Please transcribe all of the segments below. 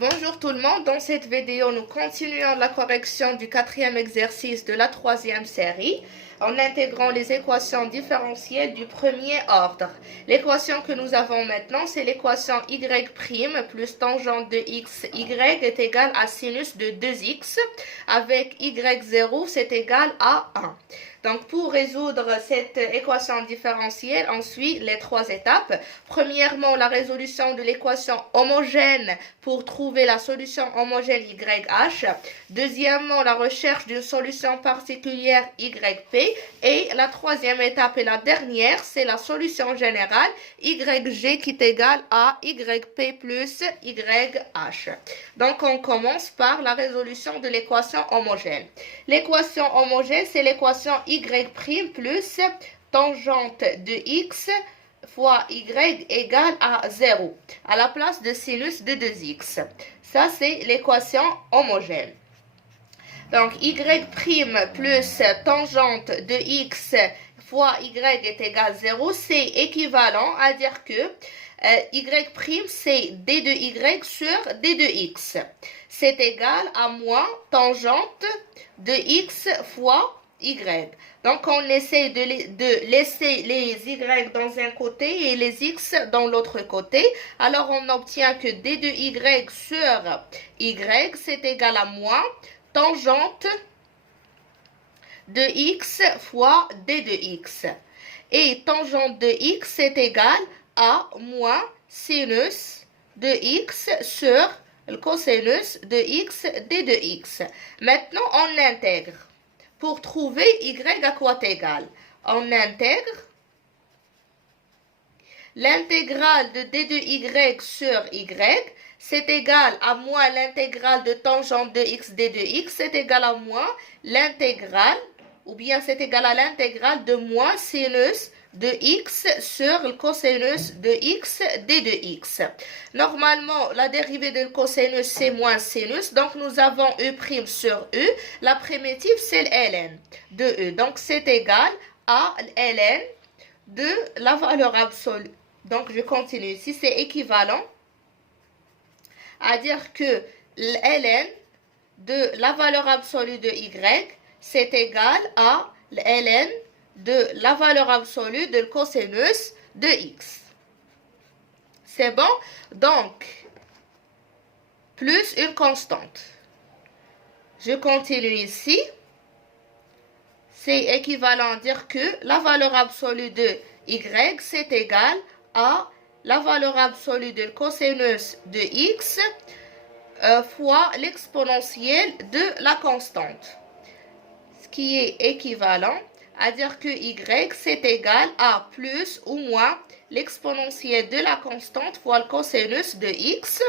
Bonjour tout le monde, dans cette vidéo nous continuons la correction du quatrième exercice de la troisième série en intégrant les équations différentielles du premier ordre. L'équation que nous avons maintenant c'est l'équation y' plus tangente de x y est égal à sinus de 2x avec y0 c'est égal à 1. Donc, pour résoudre cette équation différentielle, on suit les trois étapes. Premièrement, la résolution de l'équation homogène pour trouver la solution homogène YH. Deuxièmement, la recherche d'une solution particulière YP. Et la troisième étape et la dernière, c'est la solution générale YG qui est égale à YP plus YH. Donc, on commence par la résolution de l'équation homogène. L'équation homogène, c'est l'équation y' plus tangente de x fois y égale à 0, à la place de sinus de 2x. Ça, c'est l'équation homogène. Donc, y' plus tangente de x fois y est égal à 0, c'est équivalent à dire que y' c'est d de y sur d de x. C'est égal à moins tangente de x fois y. Donc, on essaie de laisser les y dans un côté et les x dans l'autre côté. Alors, on obtient que d de y sur y, c'est égal à moins tangente de x fois d de x. Et tangente de x, c'est égal à moins sinus de x sur le cosinus de x d de x. Maintenant, on intègre. Pour trouver y à quoi est égal, on intègre l'intégrale de d de y sur y, c'est égal à moins l'intégrale de tangente de x d de x, c'est égal à moins l'intégrale, ou bien c'est égal à l'intégrale de moins sinus de x sur le cosinus de x d de x. Normalement, la dérivée de cosinus, c'est moins sinus. Donc, nous avons e' sur e. La primitive, c'est ln de e. Donc, c'est égal à ln de la valeur absolue. Donc, je continue ici. C'est équivalent à dire que ln de la valeur absolue de y, c'est égal à ln de la valeur absolue de cosinus de x. C'est bon? Donc, plus une constante. Je continue ici. C'est équivalent à dire que la valeur absolue de y, c'est égal à la valeur absolue de cosinus de x fois l'exponentielle de la constante. Ce qui est équivalent à dire que y, c'est égal à plus ou moins l'exponentielle de la constante fois le cosinus de x.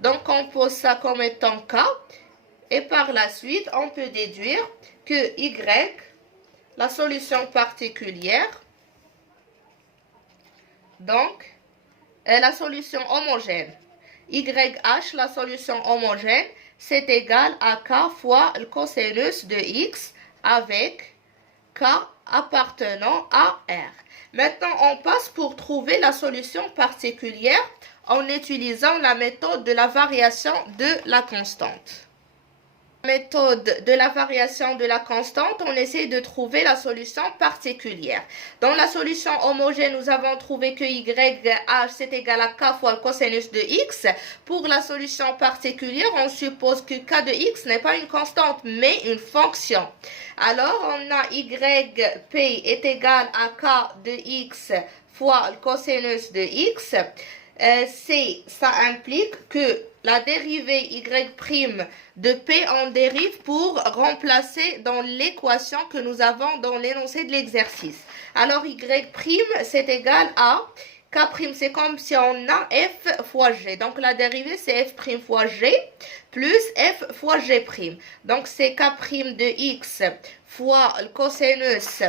Donc, on pose ça comme étant k. Et par la suite, on peut déduire que y, la solution particulière, donc, est la solution homogène. YH, la solution homogène, c'est égal à k fois le cosinus de x avec k appartenant à R. Maintenant, on passe pour trouver la solution particulière en utilisant la méthode de la variation de la constante. Méthode de la variation de la constante, on essaie de trouver la solution particulière. Dans la solution homogène, nous avons trouvé que YH c'est égal à k fois le cosinus de x. Pour la solution particulière, on suppose que k de x n'est pas une constante, mais une fonction. Alors, on a YP est égal à k de x fois le cosinus de x. Ça implique que la dérivée y' de p en dérive pour remplacer dans l'équation que nous avons dans l'énoncé de l'exercice. Alors y' c'est égal à k', c'est comme si on a f fois g. Donc la dérivée c'est f' fois g plus f fois g'. Donc c'est k' de x fois le cosinus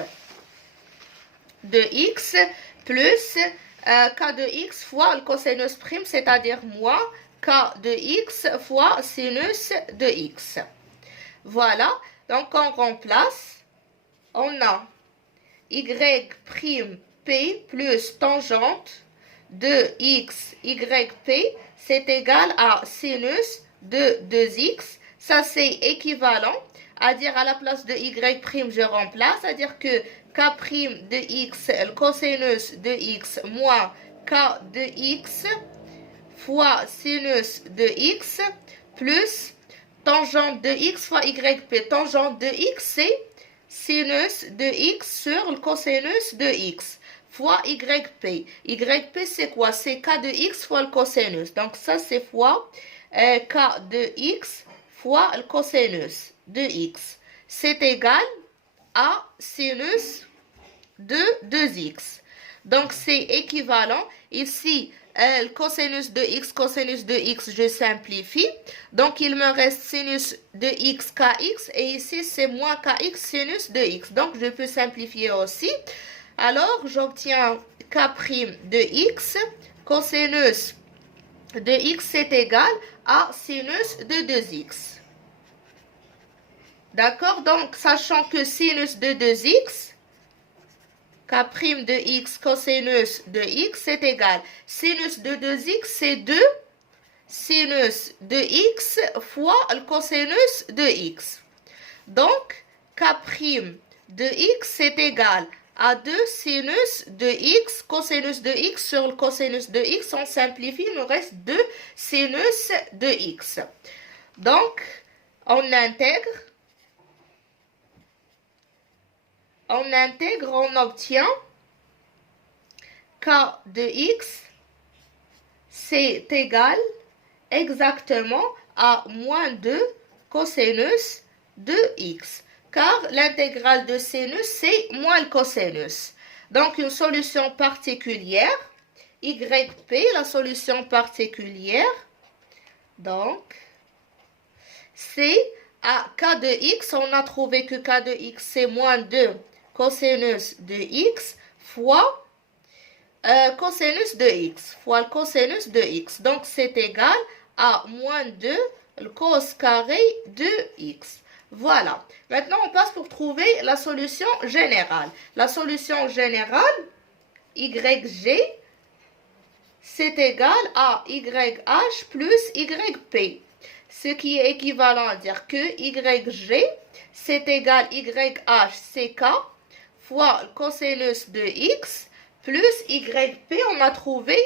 de x plus k de x fois le cosinus prime, c'est-à-dire moins k de x fois sinus de x. Voilà, donc on remplace, on a y' p plus tangente de x, yp, c'est égal à sinus de 2x. Ça, c'est équivalent à dire à la place de y', je remplace, c'est-à-dire que k' de x, le cosinus de x, moins k de x fois sinus de x, plus tangente de x fois yp. Tangente de x, c'est sinus de x sur le cosinus de x fois yp. Yp, c'est quoi? C'est k de x fois le cosinus. Donc ça, c'est fois k de x fois le cosinus de x. C'est égal à sinus de 2x. Donc c'est équivalent. Ici, le cosinus de x, je simplifie. Donc il me reste sinus de x, kx. Et ici, c'est moins kx sinus de x. Donc je peux simplifier aussi. Alors, j'obtiens k' de x. Cosinus de x, c'est égal à sinus de 2x. D'accord? Donc, sachant que sinus de 2x, k' de x cosinus de x, c'est égal. Sinus de 2x, c'est 2 sinus de x fois le cosinus de x. Donc, k' de x, c'est égal à 2 sinus de x, cosinus de x sur le cosinus de x. On simplifie, il nous reste 2 sinus de x. Donc, on intègre, on obtient k de x, c'est égal exactement à moins 2 cosinus de x. Car l'intégrale de sinus, c'est moins le cosinus. Donc, une solution particulière, yp, la solution particulière, donc, c'est à k de x, on a trouvé que k de x, c'est moins 2 cosinus de x fois cosinus de x, fois le cosinus de x. Donc, c'est égal à moins 2 le cos carré de x. Voilà. Maintenant, on passe pour trouver la solution générale. La solution générale, YG, c'est égal à YH plus YP. Ce qui est équivalent à dire que YG, c'est égal à YH, c'est K, fois le cosinus de X, plus YP, on a trouvé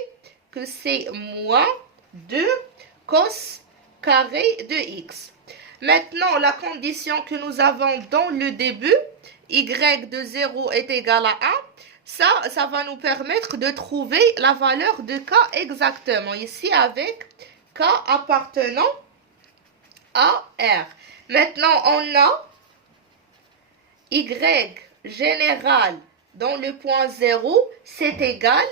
que c'est moins 2 cos carré de X. Maintenant, la condition que nous avons dans le début, y de 0 est égal à 1, ça va nous permettre de trouver la valeur de k exactement. Ici, avec k appartenant à R. Maintenant, on a y général dans le point 0, c'est égal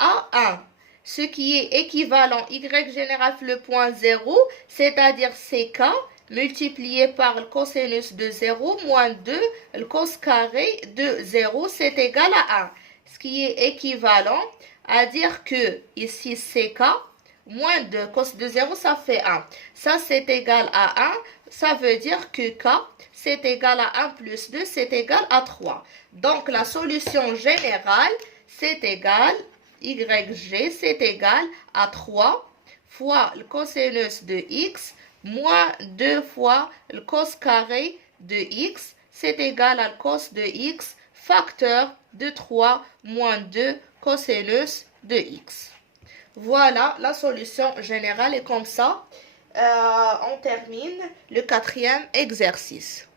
à 1. Ce qui est équivalent y général le point 0, c'est-à-dire c'est k, multiplié par le cosinus de 0 moins 2, le cos carré de 0, c'est égal à 1. Ce qui est équivalent à dire que ici c'est k, moins 2, cos de 0, ça fait 1. Ça, c'est égal à 1. Ça veut dire que k, c'est égal à 1 plus 2, c'est égal à 3. Donc, la solution générale, c'est égal, YG, c'est égal à 3 fois le cosinus de x moins 2 fois le cos carré de x, c'est égal à le cos de x, facteur de 3 moins 2 cosinus de x. Voilà la solution générale et comme ça, on termine le 4e exercice.